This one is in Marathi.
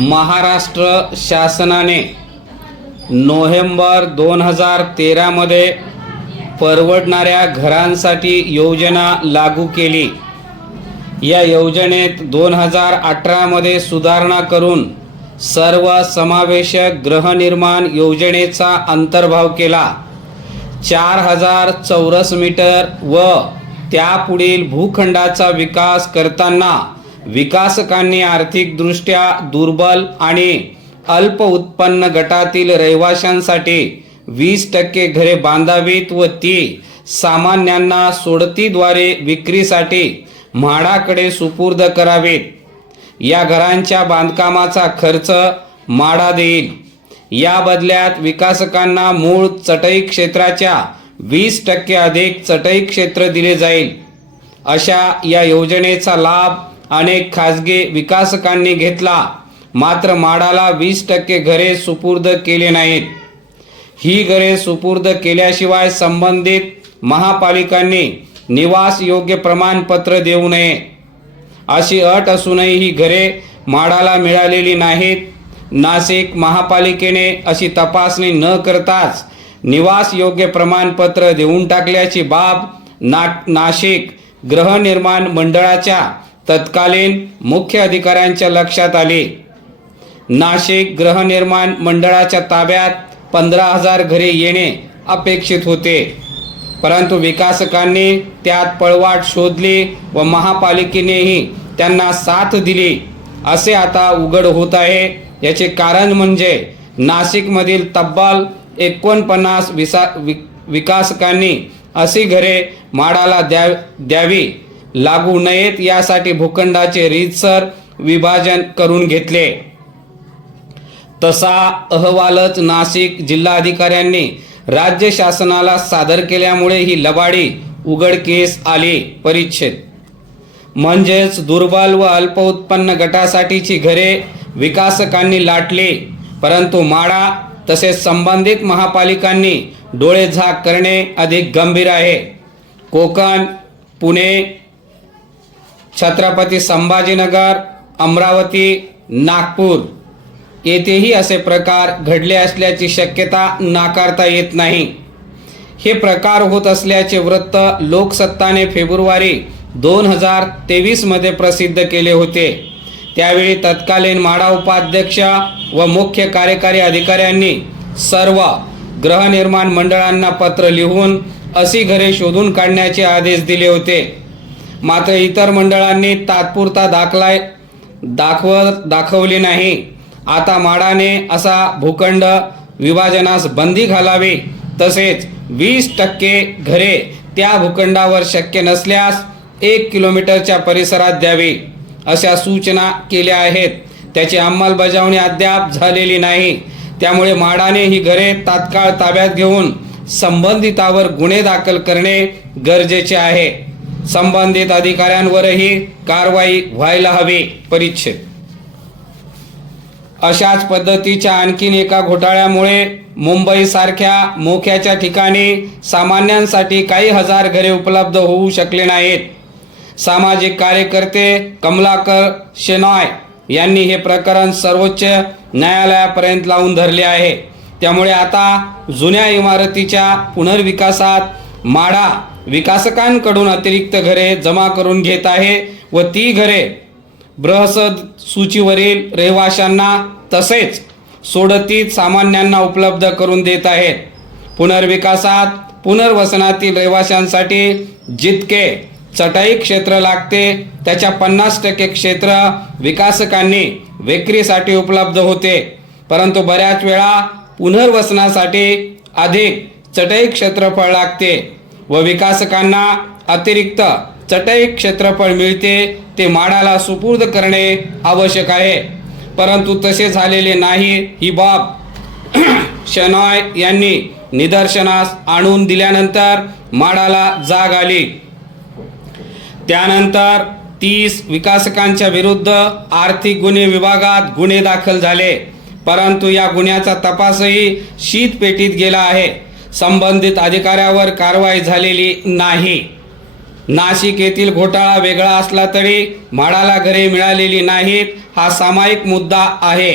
महाराष्ट्र शासनाने नोव्हेंबर 2013 मध्ये परवडणाऱ्या घरांसाठी योजना लागू केली। या योजनेत 2018 मध्ये सुधारणा करून सर्व समावेशक गृहनिर्माण योजनेचा अंतर्भाव केला। 4000 चौरस मीटर व त्यापुढील भूखंडाचा विकास करताना विकासकांनी आर्थिकदृष्ट्या दुर्बल आणि अल्प उत्पन्न गटातील रहिवाशांसाठी 20% घरे बांधावीत व ती सामान्यांना सोडतीद्वारे विक्रीसाठी म्हाडाकडे सुपूर्द करावीत। या घरांच्या बांधकामाचा खर्च म्हाडा देईल। या बदल्यात विकासकांना मूळ चटई क्षेत्राच्या 20% अधिक चटई क्षेत्र दिले जाईल। अशा या योजनेचा लाभ अनेक खाजगी विकासकांनी घेतला, मात्र म्हाडाला 20% घरे सुपूर्द केले नाहीत। ही घरे सुपूर्द केल्याशिवाय संबंधित महापालिकांनी निवास योग्य प्रमाणपत्र देऊ नये अशी अट असूनही ही घरे म्हाडाला मिळालेली नाहीत। नाशिक महापालिकेने अशी तपासणी न करताच निवास योग्य प्रमाणपत्र देऊन टाकल्याची बाब नाशिक गृहनिर्माण मंडळाच्या तत्कालीन मुख्य अधिकाऱ्यांच्या लक्षात आली। नाशिक गृहनिर्माण मंडळाच्या ताब्यात 15,000 घरे येणे अपेक्षित होते, परंतु विकासकांनी त्यात पळवाट शोधली व महापालिकेनेही त्यांना साथ दिली असे आता उघड होत आहे। याचे कारण म्हणजे नाशिकमधील तब्बल 49 विकासकांनी अशी घरे म्हाडाला द्यावी लागू नयेत यासाठी भूखंडाचे रीतसर विभाजन करून घेतले। तसा अहवालच नाशिक जिल्हाधिकाऱ्यांनी राज्य शासनाला सादर केल्यामुळे ही लबाडी उघडकीस आली। परिच्छेद म्हणजेच दुर्बल व अल्प उत्पन्न गटासाठीची घरे विकासकांनी लाटली, परंतु म्हाडा तसेच संबंधित महापालिकांनी डोळेझाक करणे अधिक गंभीर आहे। कोकण, पुणे, छत्रपती संभाजीनगर, अमरावती, नागपूर येथेही असे प्रकार घडले असल्याची शक्यता नाकारता येत नाही। हे प्रकार होत असल्याचे वृत्त लोकसत्ताने फेब्रुवारी 2023 मध्ये प्रसिद्ध केले होते। त्यावेळी तत्कालीन म्हाडा उपाध्यक्ष व मुख्य कार्यकारी अधिकाऱ्यांनी सर्व गृहनिर्माण मंडळांना पत्र लिहून अशी घरे शोधून काढण्याचे आदेश दिले होते। मात्र इतर मंडळांनी तात्पुरता दाखवली नाही। आता म्हाडाने असा भूखंड विभाजनास बंदी घालावी, तसेच 20% घरे त्या भूखंडावर शक्य नसल्यास 1 किलोमीटरच्या परिसरात द्यावी अशा सूचना केल्या आहेत। त्याची अंमलबजावणी अद्याप झालेली नाही। त्यामुळे म्हाडाने ही घरे तात्काळ ताब्यात घेऊन संबंधितावर गुन्हे दाखल करणे गरजेचे आहे। संबंधित अधिकाऱ्यांवरही कारवाई व्हायला हवी। परिच्छेद अशाच पद्धतीच्या आणखीन एका घोटाळ्यामुळे मुंबई सारख्या मोक्याच्या ठिकाणी सामान्यांसाठी काही हजार घरे उपलब्ध होऊ शकले नाहीत। सामाजिक कार्यकर्ते कमलाकर शेनॉय यांनी हे प्रकरण सर्वोच्च न्यायालयापर्यंत लावून धरले आहे। त्यामुळे आता जुन्या इमारतीच्या पुनर्विकासात म्हाडा विकासकांकडून अतिरिक्त घरे जमा करून घेत आहे व ती घरे बृहस्पत सूचीवरील रहिवाशांना तसेच सोडतीत सामान्यांना उपलब्ध करून देत आहेत। पुनर्विकासात पुनर्वसनातील रहिवाशांसाठी जितके चटई क्षेत्र लागते त्याच्या 50% क्षेत्र विकासकांनी विक्रीसाठी उपलब्ध होते, परंतु बऱ्याच वेळा पुनर्वसनासाठी अधिक चटई क्षेत्रफळ लागते व विकासकांना अतिरिक्त चटई क्षेत्रफळ मिळते ते म्हाडाला सुपूर्द करणे आवश्यक आहे, परंतु तसे झालेले नाही। ही बाब शेनॉय यांनी निदर्शनास आणून दिल्यानंतर म्हाडाला जाग आली। त्यानंतर 30 विकासकांच्या विरुद्ध आर्थिक गुन्हे विभागात गुन्हे दाखल झाले, परंतु या गुन्ह्याचा तपासही शीतपेटीत गेला आहे। संबंधित अधिकाऱ्यावर कारवाई झालेली नाही। नाशिक येथील घोटाळा वेगळा असला तरी म्हाडाला घरे मिळालेली नाहीत हा सामायिक मुद्दा आहे.